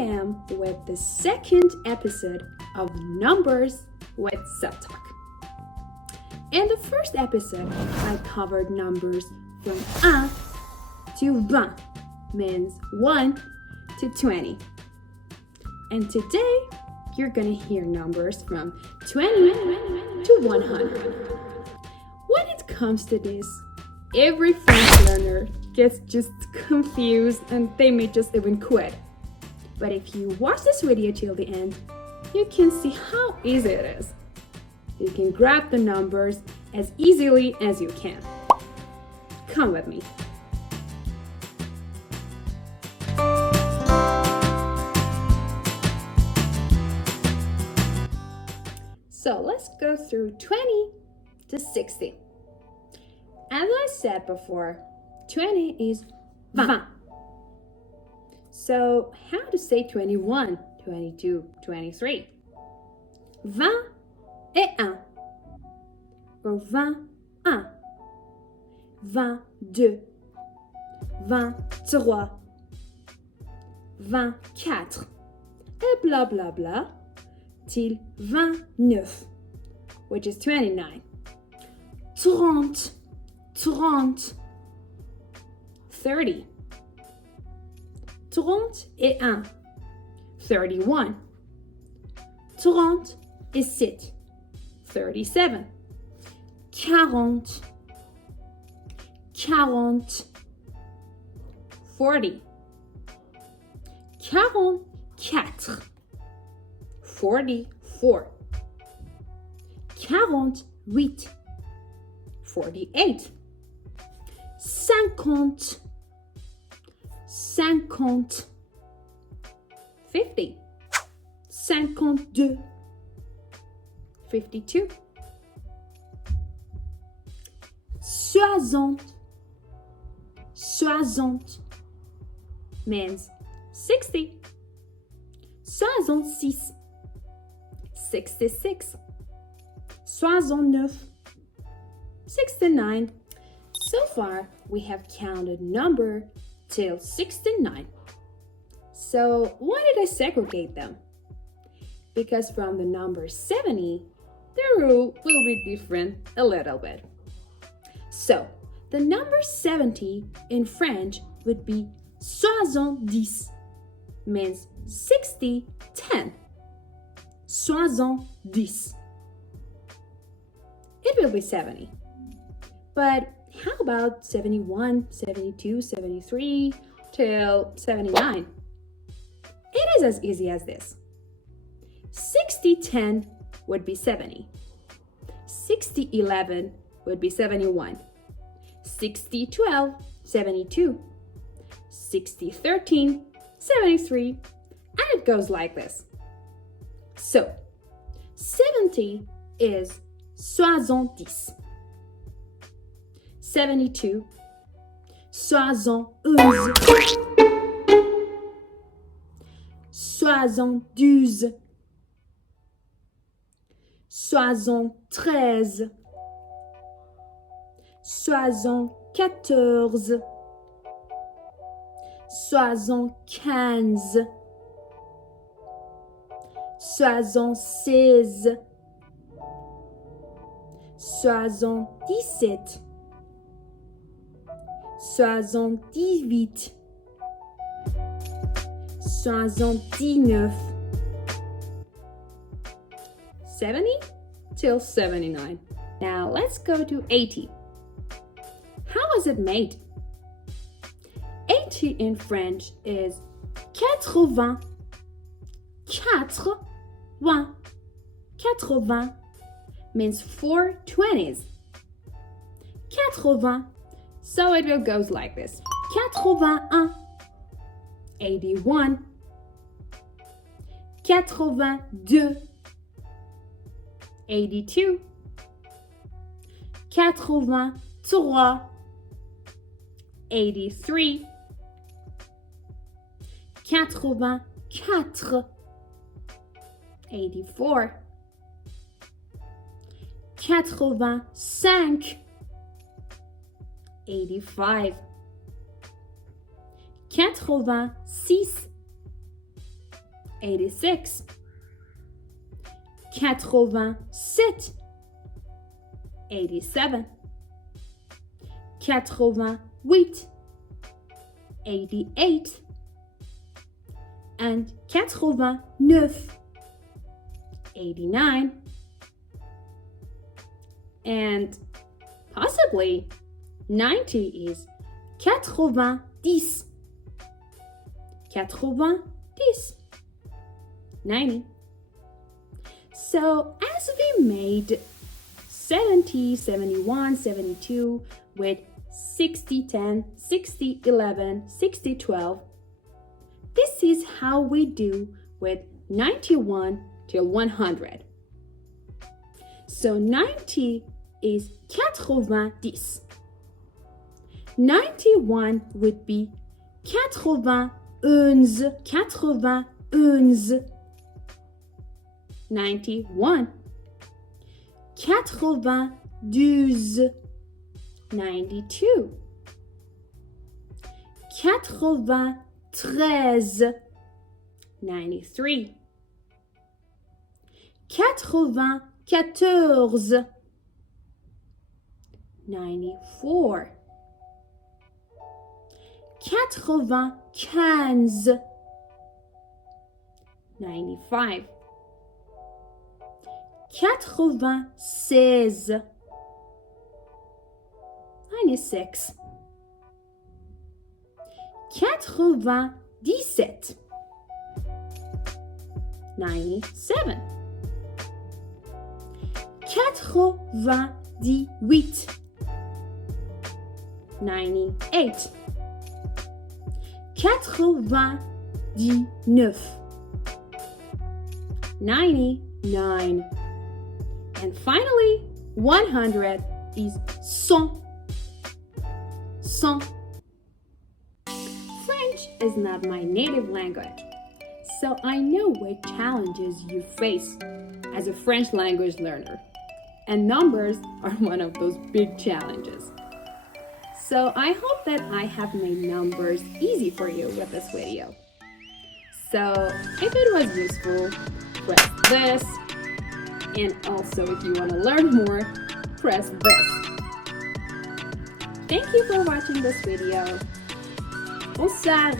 am with the second episode of Numbers with Septalk. In the first episode, I covered numbers from 1 to 20, means 1 to 20. And today, you're gonna hear numbers from 20 to 100. When it comes to this, every French learner gets just confused and they may just even quit. But if you watch this video till the end, you can see how easy it is. You can grab the numbers as easily as you can. Come with me. So let's go through 20 to 60. As I said before, 20 is 20. So how to say 21, 22, 23? 20 et 1. Or 21, 22, 23, 24, et blah blah blah, till 29, which is 29. 30, 30, 30. 30 et 1, 31. 30 et 7, 37. 40, 40, 40. 44, 44. 48, 48. 50, 50, 50, 52, 52, 60, 60 means 60, 66, 66, 69, 69. So far, we have counted number till 69. So why did I segregate them? Because from the number 70, the rule will be different a little bit. So the number 70 in French would be soixante-dix, means 60, 10. Soixante-dix. It will be 70. But how about 71, 72, 73 till 79? It is as easy as this. 60, 10 would be 70. 60, 11 would be 71. 60, 12, 72. 60, 13, 73. And it goes like this. So, 70 is soixante-dix. 72, soixante-onze, soixante-douze, soixante-treize, soixante-quatorze, soixante-quinze, soixante-seize, soixante-dix-sept, soixante-dix-huit, soixante-dix-neuf, 70 till 79. Now let's go to 80. How is it made? 80 in French is 80. 80. 80 means 4 20s. 80. So it will goes like this. 81, 81, 82, 82, 83, 83, 84, 84, 85, 85, 86, 86. 87. 87. 88. 88. And 89. 89. And possibly 90 is 90. 90. 90. So as we made 70, 71, 72 with 60, 10, 60, 11, 60, 12, this is how we do with 91 till 100. So 90 is 90. 91 would be 91. 91. 91. 92. 92. 93. 93. 94. 94. 95. 95. 96. 96. 97. 97. 98. 98. 99. 99. And finally, 100 is 100. 100. French is not my native language, so I know what challenges you face as a French language learner. And numbers are one of those big challenges. So I hope that I have made numbers easy for you with this video. So if it was useful, press this. And also if you want to learn more, press this. Thank you for watching this video. Bonsoir!